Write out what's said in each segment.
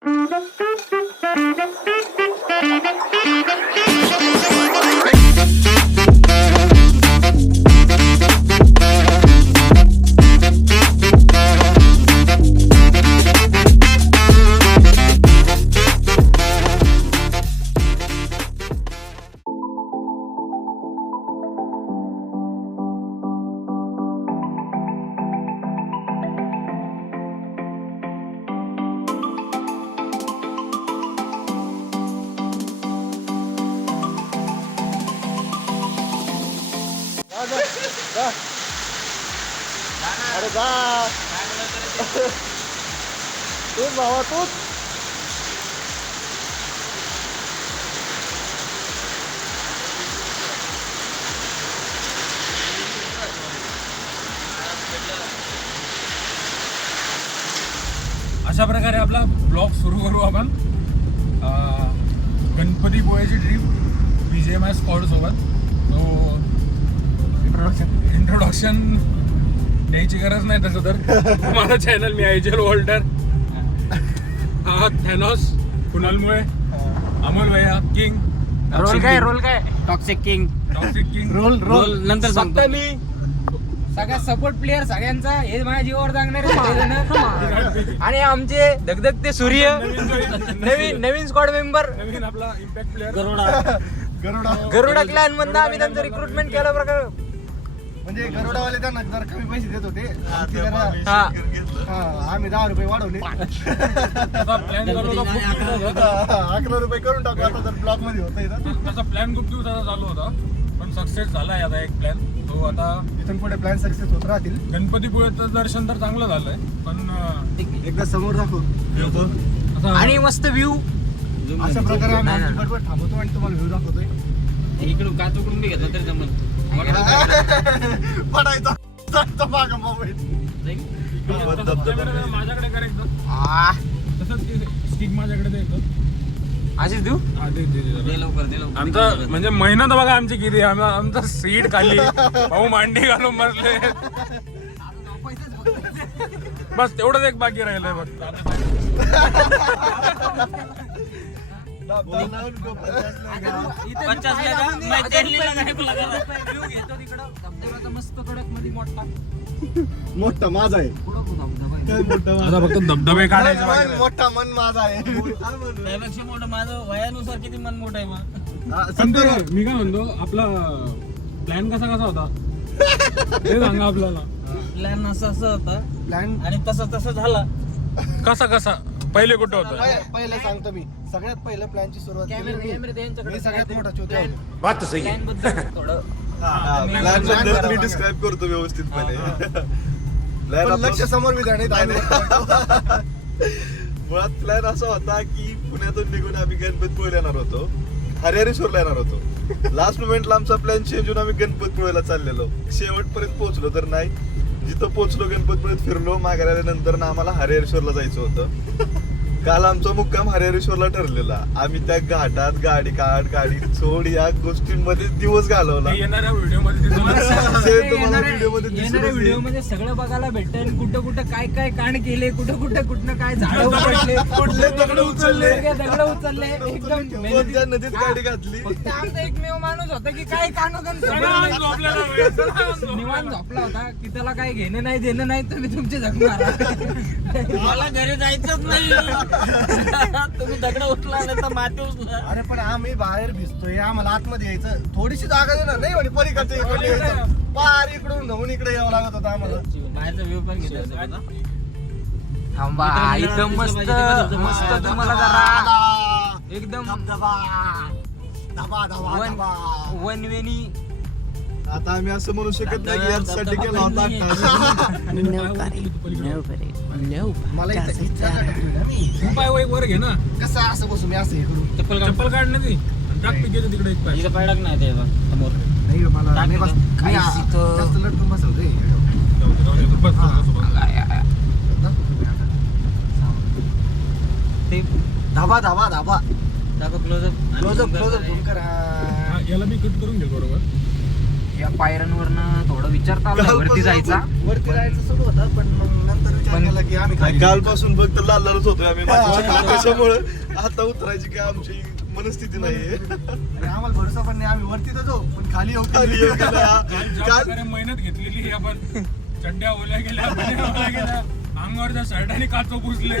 अरे जा तूच भावा तूच. अशा प्रकारे आपला ब्लॉग सुरू करू आपण. गणपतीपुळ्याची ट्रिप BGMI स्क्वॉड सोबत. तो इंट्रोडक्शन द्यायची गरज नाही तसं तर. माझं चॅनल मी IGL वॉल्टर, हा थॅनॉस, कुणालमुळे, अमोल भैया किंग. रोल काय टॉक्सिक किंग रोल नंतर सांगतो मी. सगळ्या सपोर्ट प्लेअर सगळ्यांचा हे माझ्या जीवावर सांगणारे आणि आमचे धगधगते सूर्य नवीन स्क्वॉड मेंबर नवीन आपला इम्पॅक्ट प्लेअर गरुडा क्लॅन मधनं आम्ही त्यांचं रिक्रुटमेंट केलं प्रकार. म्हणजे गरुडावाले त्यांना जरा कमी पैसे देत होते. आमची जरा हा आम्ही 10 रुपये वाढवले. प्लॅन चालू होता खूप दिवसाचा. 11 रुपये करून टाकू आता जर ब्लॉक मध्ये होता इथं. त्याचा प्लॅन खूप दिवसाचा चालू होता पण सक्सेस झालाय आता एक प्लॅन. तो आता इथून पुढे प्लॅन सक्सेस होत राहतील. गणपतीपुळ्याचं दर्शन तर चांगलं झालंय पण एकदा समोर दाखव. आता आणि मस्त व्ह्यू अशा प्रकारे आम्ही आमची बडबड थांबवतो आणि तुम्हाला व्ह्यू दाखवतोय. इकडून काचूकडून बी घेतलं तरी जमल. पडायचा चालतो मागं मोबाईल. माझ्याकडे करायचं तसंच स्टिक माझ्याकडे द्यायचं. अशीच देऊ आमचा म्हणजे मेहनत बघा आमची किती. आमचा सीट खाली भाऊ मांडी घालून बसले. बस तेवढंच एक बाकी राहिलंय फक्त. मस्त कडक मध्ये मोठा मोठा माझा आहे. आता फक्त धबधबे काढायचे बाकी राहिले. मोठा मन माझा आहे. त्यापेक्षा मोठं माझं वयानुसार किती मन मोठं आहे मग. पण ते मी काय म्हणतो आपला प्लॅन कसा होता ते सांगा आपल्याला. प्लॅन असं होता प्लॅन आणि तसं झाला. कसा पहिले कुठं होतं. पहिले सांगतो मी. सगळ्यात पहिलं प्लॅनची सुरुवात केली मी. मी सगळ्यात मोठा चोथा होतो. प्लॅन बद्दल थोडं प्लॅन बद्दल मी डिस्क्राईब करतो व्यवस्थितपणे. पण लक्ष समोर मी जाणे. मुळात प्लॅन असा होता की पुण्यातून निघून आम्ही गणपतीपुळे येणार होतो, हरिहरेश्वरला येणार होतो. लास्ट मोमेंटला आमचा प्लॅन चेंज होऊन आम्ही गणपतीपुळेला चाललेलो. शेवटपर्यंत पोहोचलो तर नाही. जिथं पोहोचलो गणपतीपुळेत फिरलो. माघारी आल्यानंतर ना आम्हाला हरिहरेश्वरला जायचं होतं. काल आमचा मुक्काम हरिहरेश्वरला ठरलेला. आम्ही त्या घाटात गाडी काढ गाडी सोड या गोष्टींमध्ये दिवस घालवला. येणाऱ्या व्हिडिओ मध्ये व्हिडिओ मध्ये सगळं बघायला भेटेल. कुठं काय कांड केले, कुठं काय झाडं उपटले, कुठले दगड उचलले, दगड उचलले. एकदम कोणत्या नदीत गाडी घातली. फक्त आमचा एकमेव माणूस होता की काय कानोकान निवांत झोपला होता की त्याला काय घेणं नाही देणं नाही. तुम्ही तुमचे जख मारा. मला घरी जायचंच नाही. तुम्ही दगड उचला नाही तर माती उचला. अरे पण आम्ही बाहेर भिजतोय. आम्हाला आतमध्ये यायचं. थोडीशी जागा देणार नाही म्हणे. पलीकडच्या इकडे यायचं. पार इकडून धावून इकडे यावं लागत होतं आम्हाला. बाहेरचा व्ह्यू पण घेतला. एकदम मस्त तुम्हाला जरा एकदम वन वेनी. आता आम्ही असं म्हणू शकत नाही की यासाठी केला होता. मला इथं पाय वर घे ना. कसं असं बसू मी असं हे करू. चप्पल काढ ना ती टाक तिकडे एक पाय. पाय टाक नाही ते समोर. नाही मला नाही बस. मी जास्त लटकून बसलो रे. ते धाबा धाबा धाबा क्लोजअप क्लोजअप फोन करा. याला मी कट करून घे बरोबर. या पायऱ्यांवरनं थोडं विचार चालू आहे वरती जायचा. वरती जायचं सुरू होता पण मग नंतर विचार पण- केला की आम्ही आणि खाली कालपासून फक्त लालच होतोय आम्ही कशामुळं आता उतरायची काय आमची मनस्थिती नाहीये. आणि आम्हाला भरोसा पण नाही, आम्ही वरती तर जाऊ पण खाली येऊ खाली येऊ का नाही? ज्या काल प्रकारे मेहनत घेतलेली आपण चड्ड्या ओल्या गेल्या बन्या ओल्या गेल्या अंगावरच्या शर्ट आणि काचो पुसले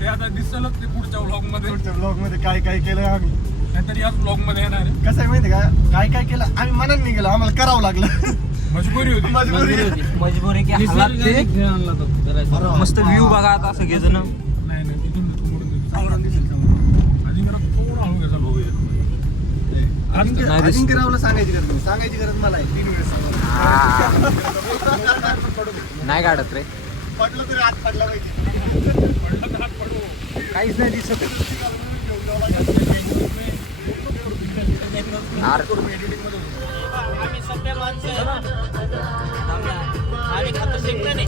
ते आता दिसलच ते पुढच्या व्लॉग मध्ये. पुढच्या ब्लॉग मध्ये काय काय केलं आम्ही. नाहीतर याच व्लॉग मध्ये येणार आहे. कसं आहे माहिती का, काय काय केलं आम्ही मनात नाही गेलो, आम्हाला करावं लागलं. मजबुरी होती. मजबुरी की हालात ते. मस्त व्ह्यू बघा आता असं घे जण. नाही नाही तिथून समोरून दिसेल समोर. आधी जरा थोडं हळू घ्यायचा भाऊ हे. नाही दिसत. अजिंक्यरावला सांगायची गरज नाही, सांगायची गरज मला आहे 3 वेळेस सांगायला. नाही काढत रे, पडलं तरी आत पडला पाहिजे. पडलं तर हात पडू. काहीच नाही दिसत. आम्ही सध्या माणसं आणि खातं शिकलं नाही.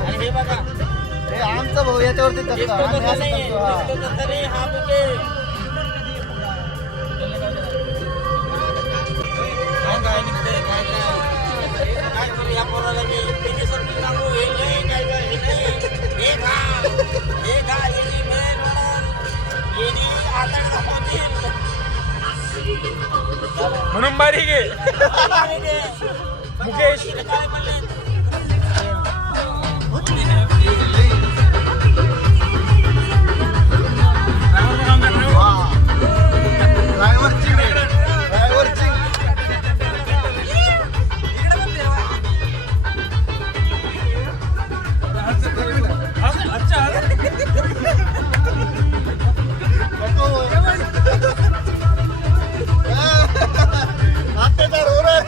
आणि हे बघा हे आमचा भाऊ याच्यावरती एक करतो, आम्ही टोकन असं नाही, करतो, हा. एक टोकन तरी हा बुके. काय निघतंय, काय करू या पोराला मी त्याच्यासारखी सांगू, हे नाही, काय काय, हे नाही, हे खा, हे मेन म्हणून, हे नाही, आता दाखवतील. म्हणून बारीक आहे. मुकेश काय म्हणले ड्रायव्हर चिंग, ड्रायव्हर चिंग. अत्याचार हो रहा है.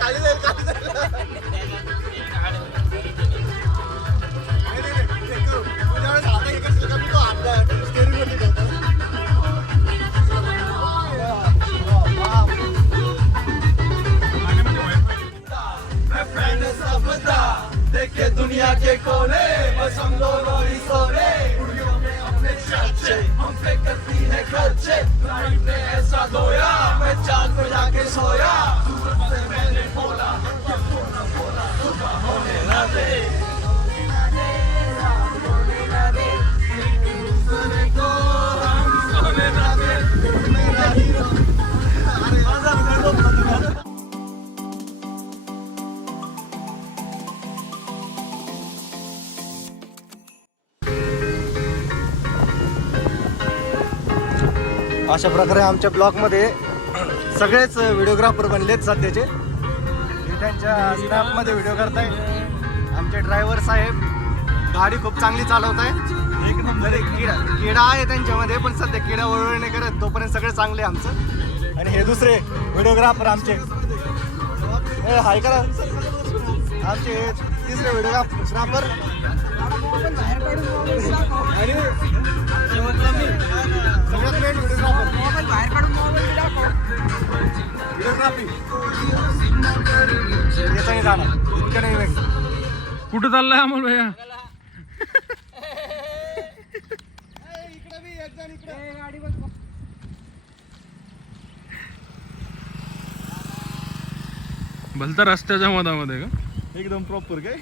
खाली जाईल, खाली जाईल. तुझ्या वेळेस हात हे करशील का, मी तो हात स्टेअरिंग वरती ठेवतो. देखे दुनिया के कोने बस हम दोनों ही सोने अपने चर्चे हम पे करती है खर्चे लाइफ ने ऐसा धोया मैं चांद पे जाके सोया सूरज से मैंने बोला क्या बोला बोला सुबह होने ना दे दूसरे को हम सोने ना दे मेरा हीरो. अरे माझा वीडियो अशा प्रकारे आमच्या ब्लॉगमध्ये सगळेच व्हिडिओग्राफर बनलेत सध्याचे. हे त्यांच्या स्नॅपमध्ये व्हिडिओ करताय. आमचे ड्रायव्हर साहेब गाडी खूप चांगली चालवत आहे. एक नंबर किडा आहे त्यांच्यामध्ये, पण सध्या किडा वळवळ नाही करत, तोपर्यंत सगळे चांगले आमचं. आणि हे दुसरे व्हिडिओग्राफर आमचे हाय करा, आमचे तिसरे व्हिडिओग्राफर. आणि सगळ्यात मेन व्हिडिओग्राफर व्हिडिओग्राफी याच्याने जाणार इतकं नाही वेग. कुठं चाललाय अमोल भैया? भलता रस्त्याच्या मधामध्ये का? एकदम प्रॉपर काय.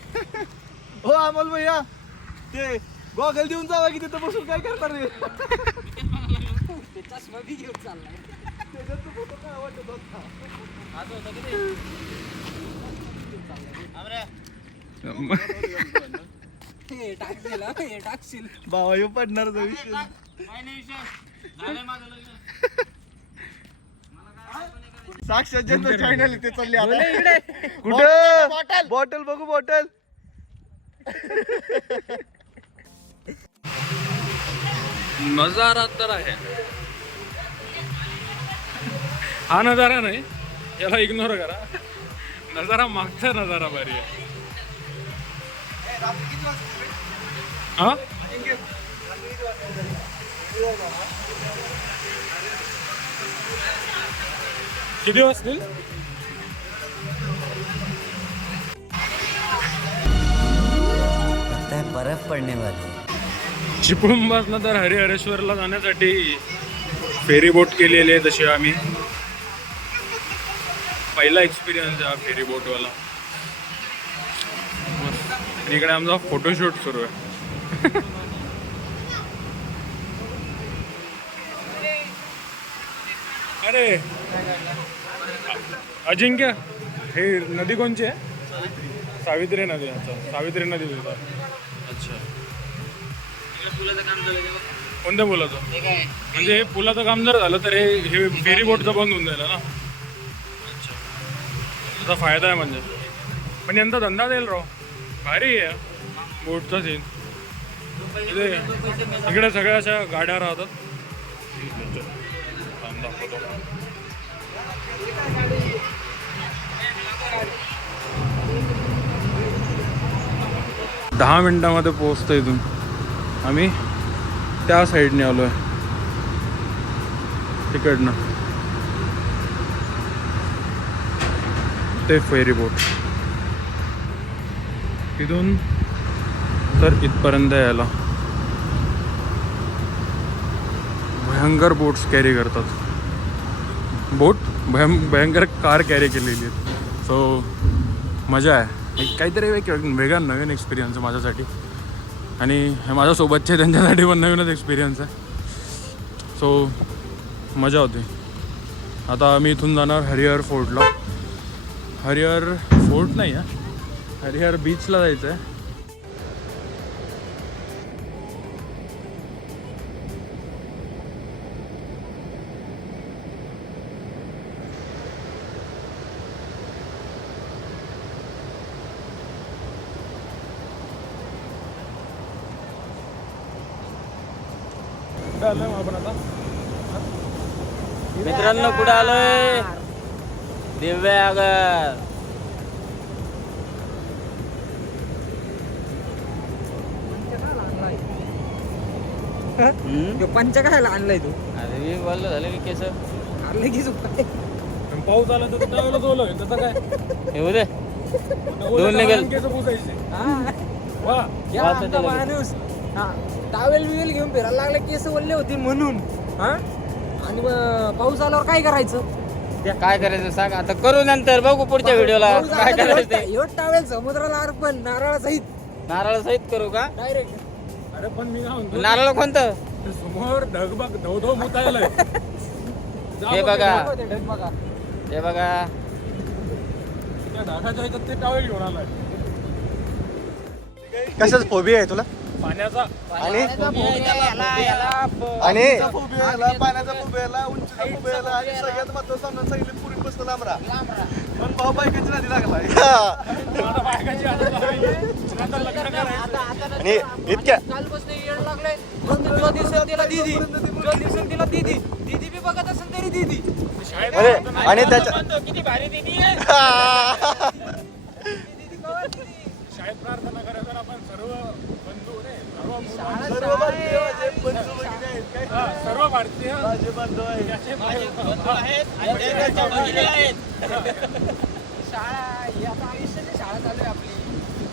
हो अमोल भैया, ते गॉगल देऊन जावा की तिथं बसून काय करणार रे. बाबा येऊ पडणार विषय. साक्षात ज्यांचं चॅनल ते चालले आता. कुठं बॉटल बघू बॉटल. नजारा तर आहे. हा नजारा नाही, याला इग्नोर करा. नजारा मागचा नजारा भारी आहे. हा किती वाजतील? लगता है बर्फ पड़ने वाली है। चिपळूणपासून तर हरिहरेश्वरला जाण्यासाठी फेरी बोट केलेली आहे. तशी आम्ही पहिला एक्सपिरियन्स आहे फेरी बोटवाला. आणि इकडे आमचा फोटोशूट सुरू आहे. अरे अजिंक्य, हे नदी कोणची आहे? सावित्री नदी. अच्छा, सावित्री नदी तुझा. अच्छा, कोणत्या पुलाचं? म्हणजे पुलाचं काम जर झालं तर हे फेरी बोटचं बंद होऊन जाईल ना. अच्छा, त्याचा फायदा आहे म्हणजे. पण यांचा धंदा देईल राव, भारी आहे बोटचा सीन. इकडे सगळ्या अशा गाड्या राहतात. दाखवतो. 10 मिनिटामध्ये पोहोचतो इथून. आम्ही त्या साईडने आलो आहे तिकडनं. ते फेरी बोट तिथून तर इथपर्यंत यायला भयंकर बोट्स कॅरी करतात. बोट भयंकर कार कॅरी केलेली आहेत. सो मजा आहे. एक काहीतरी वेगळा नवीन एक्सपिरियन्स आहे माझ्यासाठी. आणि हे माझ्यासोबतचे त्यांच्यासाठी पण नवीनच एक्सपिरियन्स आहे. सो मजा होती. आता आम्ही इथून जाणार हरिहर फोर्टला. हरिहर फोर्ट नाही आहे, हरिहर बीचला जायचं आहे. आपण आता मित्रांनो कुठं आलोय? दिव्यागर. पंच काय आणलाय तू? अरे मी बोललो झालं की केस आणलं की चुकताय. पाऊस आला तर त्यावेळेला धुवलं त्याचं काय? येऊ दे. दोन निघेल. केस पुसायचे. वा या आमचा माणूस टावेल बिवेल घेऊन फिरायला लागला, केस ओल्ले होतील म्हणून. हा, आणि मग पाऊस आल्यावर काय करायचं? काय करायचं सांग आता. करू नंतर बघू पुढच्या व्हिडिओला काय करायचं. एवढं टावेल समुद्राला अर्पण नारळासहित. नारळ सहित करू का? डायरेक्ट. अरे पण मी काय म्हणतो, नारळ कोणतं? ते समोर ढगबग धवधव मुतायलाय. हे बघा, बघा हे बघा. त्या ढगाच्या ह्याच्यात ते टावेल घेऊन आलाय कशाच फोबिया आहे तुला? पाण्याचा. आणि पाण्याचा फुबेला, उंचीचा फुबेला आणि सगळ्यात महत्त्वाचं सामना सांगितलं पुरीपासून लांब राहा. पण भाऊ बायकाची नादी लागला. मला बायकाची आदत लागली. आता लग्न करायचं. आणि इतक्या कालपासून येड लागलंय. जो दिवसात तिला दीदी, जो दिवसात तिला दीदी, दीदी बी बघत असेल तरी दीदी. शाळेत अरे जाताना आणि त्याच्या किती भारी दिदी आहे. शाळेत प्रार्थना करायचं आपण सर्व बंधू रे, सर्व भारतीय माझे बंधू भगिनी आहेत काय? सर्व भारतीय माझे बांधव आहेत. याचे आहेत आणि ते घरच्या भगिनी आहेत. शाळा ही आता आयुष्याची शाळा चालू आहे आपली.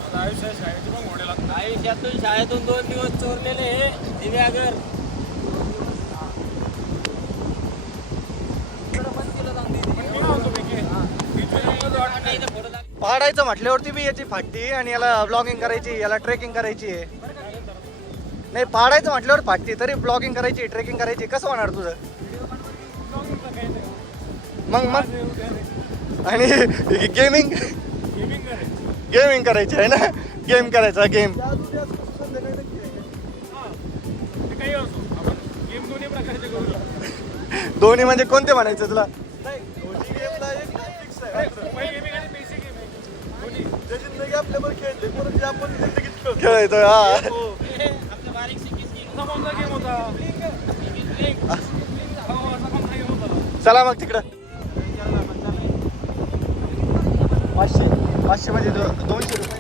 आता आयुष्यात शाळेची पण घोडे लागतात. आयुष्यातून शाळेतून 2 दिवस चोरलेले हे दिव्यागर. पहाडायचं म्हटल्यावरती बी याची फाटती आणि याला ब्लॉगिंग करायची, याला ट्रेकिंग करायची आहे. नाही पहाडायचं म्हटल्यावर फाटती, तरी ब्लॉगिंग करायची, ट्रेकिंग करायची. कसं होणार तुझं? मग आणि गेमिंग करायची आहे ना. गेम करायचा गेम. काही असो आपण गेम दोन्ही प्रकारचे करू शकतो. दोन्ही म्हणजे कोणते म्हणायचं तुला? दोन्ही गेमला एक फिक्स आहे. मोबाईल गेमिंग आणि पीसी गेमिंग दोन्ही. जे जिंदगी आपल्यावर खेळते परत जे आपण जिंदगीत खेळतो. खेळायचं हा. आपलं बारीक शिकीच असा कोणता गेम होता? असा कोणता गेम होता? चला मग तिकडं. 500 म्हणजे 200 रुपये.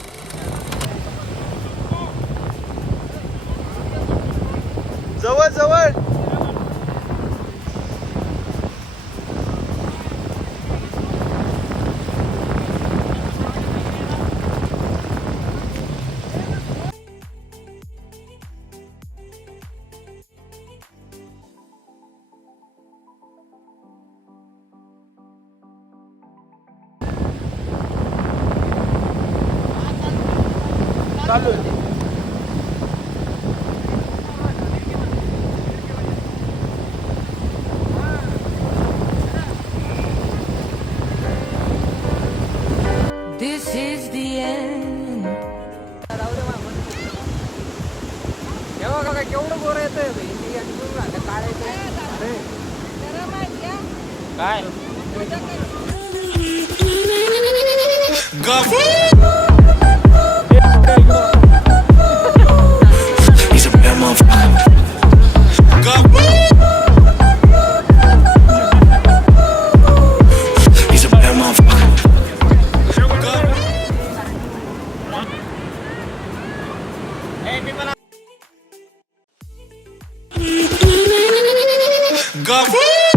चालू होते. This is the end. केवढं गोर येतंय काळ येतंय. काय He's a bad motherfucker. He's a bad motherfucker. Go.